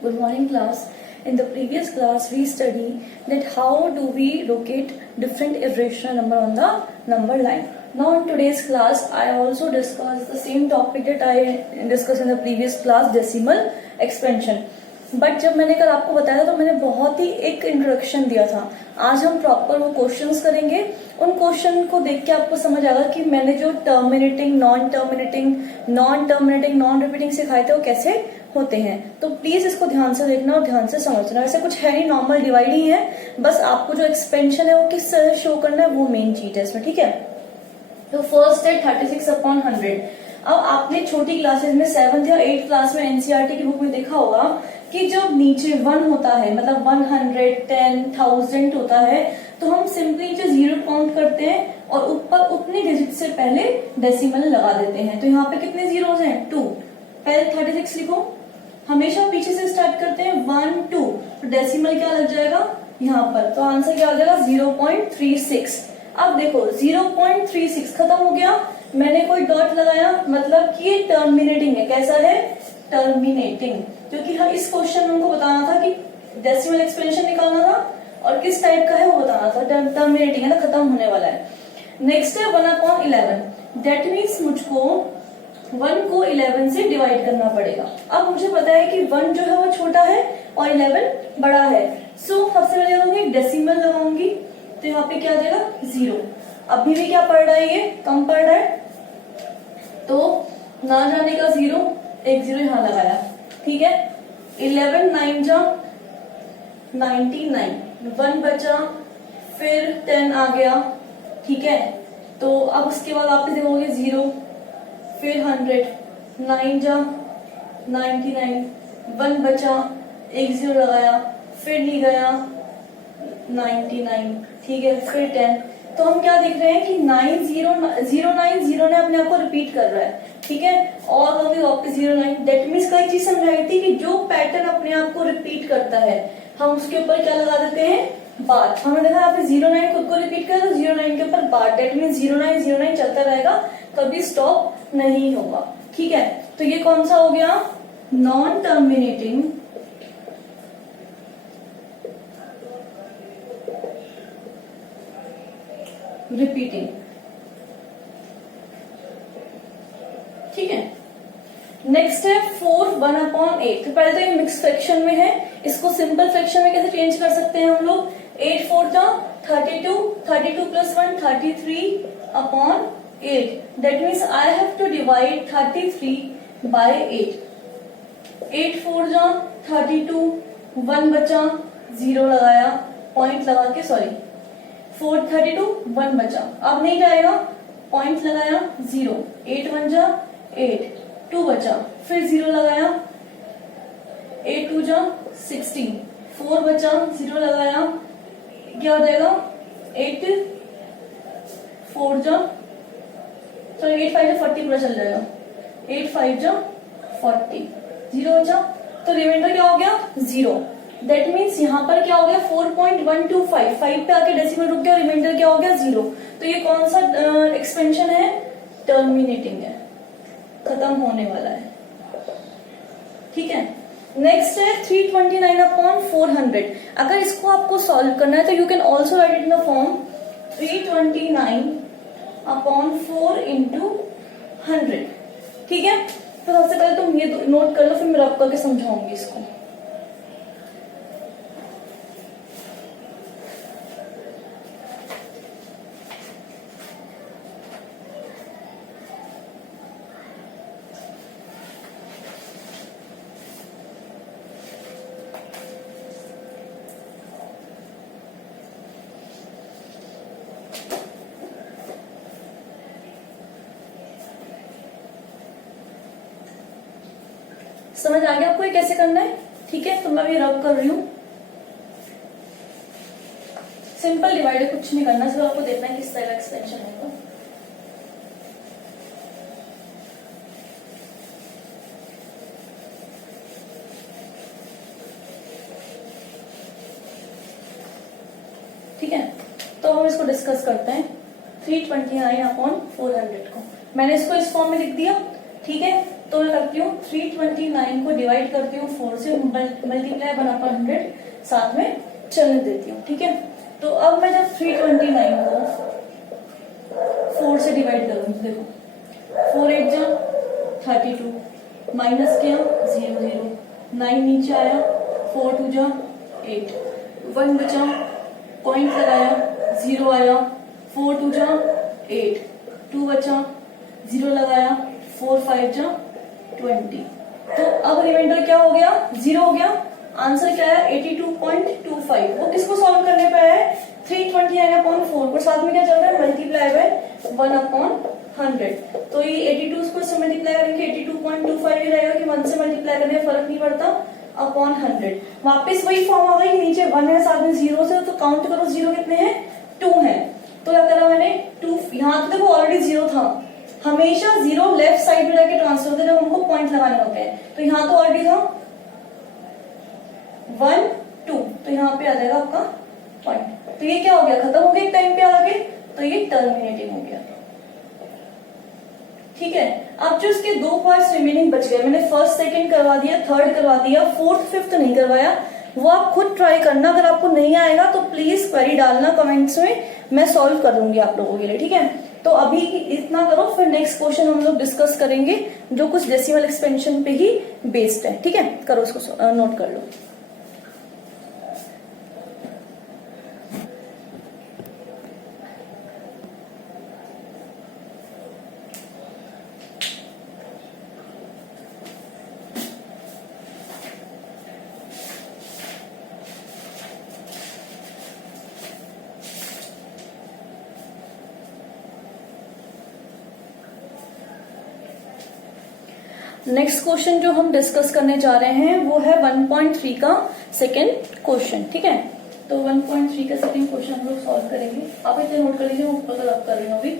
Good morning, class. In the previous class, we studied that how do we locate different irrational number on the number line. Now, in today's class, I also discussed the same topic that I discussed in the previous class, decimal expansion. But जब मैंने कल आपको बताया तो मैंने बहुत ही एक introduction दिया था. आज हम प्रॉपर वो क्वेश्चंस करेंगे. उन क्वेश्चन को देख के आपको समझ आएगा कि मैंने जो टर्मिनेटिंग, नॉन रिपीटिंग सिखाए थे वो कैसे होते हैं. तो प्लीज इसको ध्यान से देखना और ध्यान से समझना. ऐसे कुछ है नहीं, नॉर्मल डिवाइड ही है. बस आपको जो एक्सपेंशन है वो किस तरह शो करना है वो मेन चीज है इसमें. ठीक है. तो फर्स्ट है 36/100. अब आपने छोटी क्लासेस में 7th या 8th क्लास में एनसीईआरटी की बुक में देखा होगा कि जब नीचे 1 होता है, मतलब 100, 10, 1000 होता है, तो हम सिंपली नीचे 0 काउंट करते हैं और ऊपर उतनी डिजिट से पहले डेसिमल लगा देते हैं. तो यहाँ पे कितने जीरोस हैं? 2. पहले 36 लिखो. हमेशा पीछे से स्टार्ट करते हैं 1, 2. तो डेसिमल क्या लग जाएगा यहाँ पर? तो आंसर क्या हो जाएगा? 0.36. अब देखो 0.36 खत्म हो गया. मैंने कोई डॉट लगाया, मतलब कि ये टर्मिनेटिंग है. कैसा है? टर्मिनेटिंग. क्योंकि हाँ, इस क्वेश्चन में हमको बताना था कि डेसिमल एक्सपेंशन निकालना था और किस टाइप का है वो बताना था. टर्मिनेटिंग है ना, खत्म होने वाला है. नेक्स्ट है 1/11. दैट मीन्स मुझको 1 को 11 से डिवाइड करना पड़ेगा. अब मुझे पता है कि 1 जो है वो छोटा है और 11 बड़ा है. सो सबसे पहले लगाऊंगी डेसिमल लगाऊंगी. तो यहाँ पे क्या आ जाएगा? 0. अभी भी क्या पढ़ रहा है? ये कम पढ़ रहा है, तो ना जाने का 0, एक 0 यहाँ लगाया. ठीक है. 11 9 जा 99, 1 बचा, फिर 10 आ गया. ठीक है. तो अब उसके बाद आप देखोगे 0, फिर 100, 9 जा 99, 1 बचा, एक 0 लगाया, फिर नहीं गया 99. ठीक है. फिर 10. तो हम क्या देख रहे हैं कि 090 ने अपने आप को रिपीट कर रहा है. ठीक है. और वापस 09. दैट मीन्स कई चीज समझ आई थी कि जो पैटर्न अपने आप को रिपीट करता है हम उसके ऊपर क्या लगा देते हैं? बार. हमने देखा यहाँ पे 09 खुद को रिपीट कर, तो 09 के ऊपर बार. दैट मीन्स 09 चलता रहेगा, कभी स्टॉप नहीं होगा. ठीक है. तो ये कौन सा हो गया? Non terminating repeating. ठीक है. नेक्स्ट है 4 1/8. तो पहले तो ये मिक्स फ्रैक्शन में है, इसको सिंपल फ्रैक्शन में कैसे चेंज कर सकते हैं हम लोग? 8 4 जा 32, 32 + 1 33/8. That means I have to divide 33/8. 8 4 जा 32, 1 बचा, 0 लगाया, पॉइंट लगा के, सॉरी 4 32, 1 बचा, अब नहीं जाएगा, पॉइंट लगाया, 0. 8 1 जा 8, 2 बचा, फिर 0 लगाया, 8 2 जा 16, 4 बचा, 0 लगाया, क्या हो जाएगा? 8 4 जा, सॉरी 8 5 जा 40 पूरा चल जाएगा. 8 5 जा 40, 0 बचा, तो रिमाइंडर क्या हो गया? 0. दैट मीन्स यहाँ पर क्या हो गया? 4.125. 5 पे आके डेसिमल रुक गया, रिमाइंडर क्या हो गया? 0. तो ये कौन सा एक्सपेंशन है? टर्मिनेटिंग है, खत्म होने वाला है. ठीक है. नेक्स्ट है 329/400. अगर इसको आपको सॉल्व करना है तो you can also right it in the form 329/4 × 100. ठीक है. तो सबसे पहले तुम ये नोट कर लो, फिर मैं रब करके समझाऊंगी इसको. समझ आ गया आपको ये कैसे करना है? ठीक है. तो मैं भी रब कर रही हूं. सिंपल डिवाइड, कुछ नहीं करना, सिर्फ आपको देखना है किस तरह का एक्सपेंशन होगा. ठीक है. तो हम इसको डिस्कस करते हैं. 329/400 को मैंने इसको इस फॉर्म में लिख दिया. ठीक है. तो मैं करती हूँ 329 को डिवाइड करती हूँ 4 से, मल्टीप्लाई 1/100 साथ में चलने देती हूँ, ठीक है। तो अब मैं जब 329 को 4 से डिवाइड करूंगी, देखो 4 8 जा 32, माइनस किया 0 0, 9 नीचे आया, 4 2 जा 8, 1 बचा, पॉइंट लगाया 0 आया, 4 2 जा 8, 2 बचा 0 लगाया, 4 5 जा 20। तो अब रिमाइंडर क्या हो गया, 0 हो गया। आंसर क्या है 82.25। वो किसको सॉल्व करने पे है, 329/4 पर साथ में क्या चल रहा है, मल्टीप्लाई बाय 1/100। तो ये 82 को इससे मल्टीप्लाई करेंगे 82.25 ही रहेगा कि 1 से मल्टीप्लाई करने में फर्क नहीं पड़ता, अपॉन 100। वापस वही फॉर्म आ गई, नीचे 1 है साथ में 0 से, तो काउंट करो 0 कितने हैं, 2 है। तो क्या करा मैंने 2, यहाँ तो देखो ऑलरेडी 0 था, हमेशा 0 लेफ्ट साइड में जाके ट्रांसफर होते हैं जब हमको पॉइंट लगाने होते हैं। तो यहाँ तो ऑलरेडी था 1 2, तो यहाँ पे आ जाएगा आपका पॉइंट। तो ये क्या हो गया, खत्म हो गया एक टाइम पे आके, तो ये टर्मिनेटिंग हो गया, ठीक है। अब जो इसके 2 पार्ट्स रिमेनिंग बच गए, मैंने फर्स्ट सेकंड करवा दिया, थर्ड करवा दिया, फोर्थ फिफ्थ नहीं करवाया, वो आप खुद ट्राई करना। अगर आपको नहीं आएगा तो प्लीज क्वेरी डालना कमेंट्स में, मैं सॉल्व कर दूंगी आप लोगों के लिए, ठीक है। तो अभी इतना करो, फिर नेक्स्ट क्वेश्चन हम लोग डिस्कस करेंगे जो कुछ डेसिमल एक्सपेंशन पे ही बेस्ड है, ठीक है। करो, उसको नोट कर लो। नेक्स्ट क्वेश्चन जो हम डिस्कस करने जा रहे हैं वो है 1.3 का सेकेंड क्वेश्चन, ठीक है। तो 1.3 का सेकेंड क्वेश्चन हम लोग सॉल्व करेंगे। आप इसे नोट कर लीजिए, मैं ऊपर तक कर रही हूँ अभी।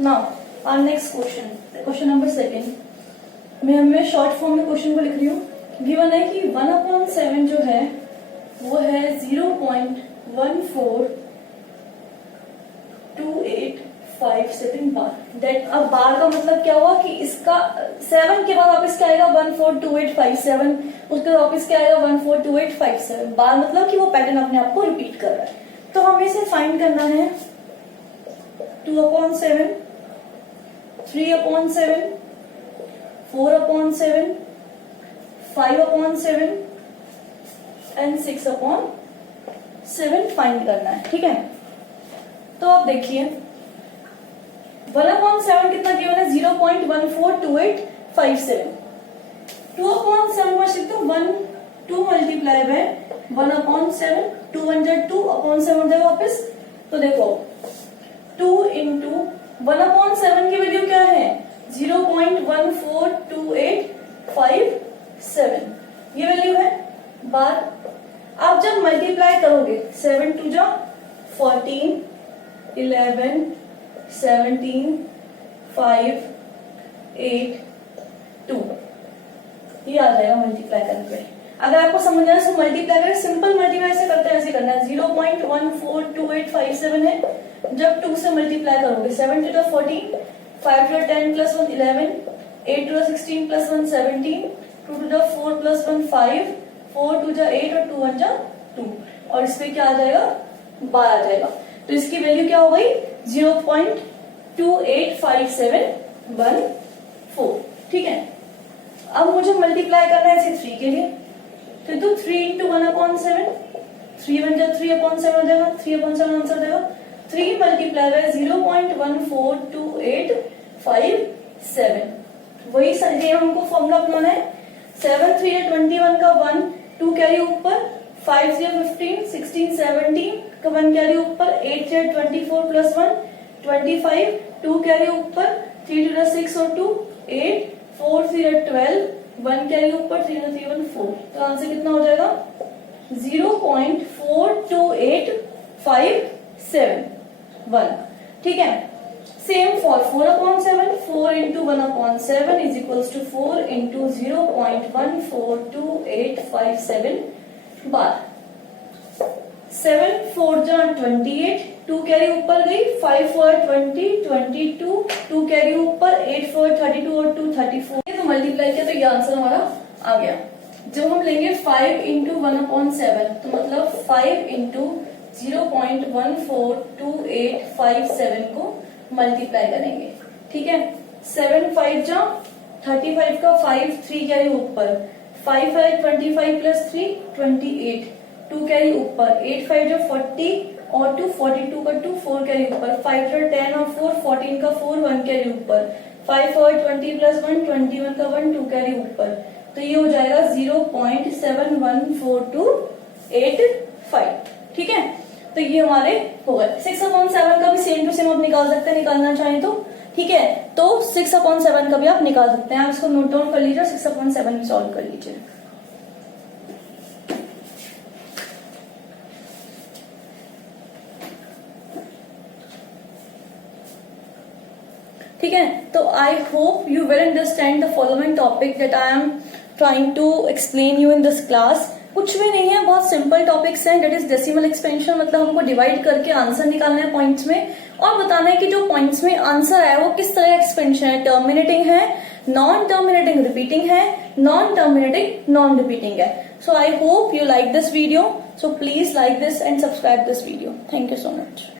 Now our next question, question number second. मैं शॉर्ट फॉर्म में क्वेश्चन को लिख रही हूँ। गिवन है कि 1/7 जो है वो है 0.14285 बार। दैट अब बार का मतलब क्या हुआ कि इसका 7 के बाद वापस क्या आएगा 142857, उसके बाद वापस क्या आएगा 142857। बार मतलब कि वो पैटर्न अपने आप को रिपीट कर रहा है। तो हमें इसे फाइंड करना है 2/7, 3/7, 4/7, 5/7 एंड 6/7 फाइंड करना है, ठीक है। तो आप देखिए 1/7 कितना गिवन है 0.142857। 2/7 को लिखते हो 2 मल्टीप्लाई बाय 1/7, 2 1 जा 2/7 देगा वापस। तो देखो 2 इंटू 1/7 की वैल्यू क्या है 0.142857, ये वैल्यू है बार। आप जब मल्टीप्लाई करोगे 7 2 जा 14, 11, 17, 5, 8, 2, ये आ जाएगा मल्टीप्लाई करने पे। अगर आपको समझ आए तो मल्टीप्लाई करें, सिंपल मल्टीप्लाई ऐसे करते हैं, ऐसे करना है। 0.142857 है, जब 2 से मल्टीप्लाई करोगे 7 2 14, 5 2 10 प्लस 1 11, 8 2 16 प्लस 1 17, 2 2 4 प्लस 1 5, 4 2 8 और 2 1 2, और इस पे क्या आ जाएगा 12 आ जाएगा। तो इसकी वैल्यू क्या हो गई 0.285714, ठीक है। अब मुझे मल्टीप्लाई करना है इसे 3 के लिए, तो 3 इंटू 1/7, 3 1 जा 3/7 हो जाएगा, 3/7 आंसर देगा। 3 मल्टीप्लाई बाय 0.14287, वही हमको फॉर्मूला अपनाना है। 7 3 21 का 1, 2 कैरी ऊपर, 5 0 15, 16 17 का 1 कैरी ऊपर, 8 0 24 प्लस 1 25, 2 कैरी ऊपर, 3 0 6 और 2 8, 4 0 12, 1 कैरी ऊपर, 3 0 3 1 4। तो आंसर कितना हो जाएगा 0.42851। ठीक है, same for 4/7, 4 into 1/7 is equals to 4 into 0.142857 बार। 7 4 जा 28, 2 कैरी ऊपर गई, 5 4 20, 22, 2 कैरी ऊपर, 8 4 32 और 2 34। तो मल्टीप्लाई किया तो ये आंसर हमारा आ गया। जब हम लेंगे 5 into 1/7 तो मतलब 5 into 0.142857 को मल्टीप्लाई करेंगे। ठीक है, 7 5 जा 35 का 5 3 कैरी ऊपर, 5 5 25 प्लस 3 28, 2 कैरी ऊपर, 8 5 जो 40 और 2 42 का 2 4 कैरी ऊपर, 5 10 और 4 14 का 4 1 कैरी ऊपर, 5 4 20 प्लस 1 21 का 1 2 कैरी ऊपर। तो ये हो जाएगा 0.714285। ठीक है, तो ये हमारे हो गए। 6/7 का भी सेम टू सेम आप निकाल सकते हैं, निकालना चाहें तो। ठीक है, तो 6/7 का भी आप निकाल सकते हैं। आप इसको नोट डाउन कर लीजिए और 6/7 में सॉल्व कर लीजिए। ठीक है, तो I hope you will understand the following topic that I am trying to explain you in this class. कुछ भी नहीं है, बहुत सिंपल टॉपिक्स हैं। दैट इज डेसिमल एक्सपेंशन, मतलब हमको डिवाइड करके आंसर निकालना है पॉइंट्स में, और बताना है कि जो पॉइंट्स में आंसर है वो किस तरह एक्सपेंशन है, टर्मिनेटिंग है, नॉन टर्मिनेटिंग रिपीटिंग है, नॉन टर्मिनेटिंग नॉन रिपीटिंग है। So I hope you like this video, so please like this and subscribe this video. Thank you so much.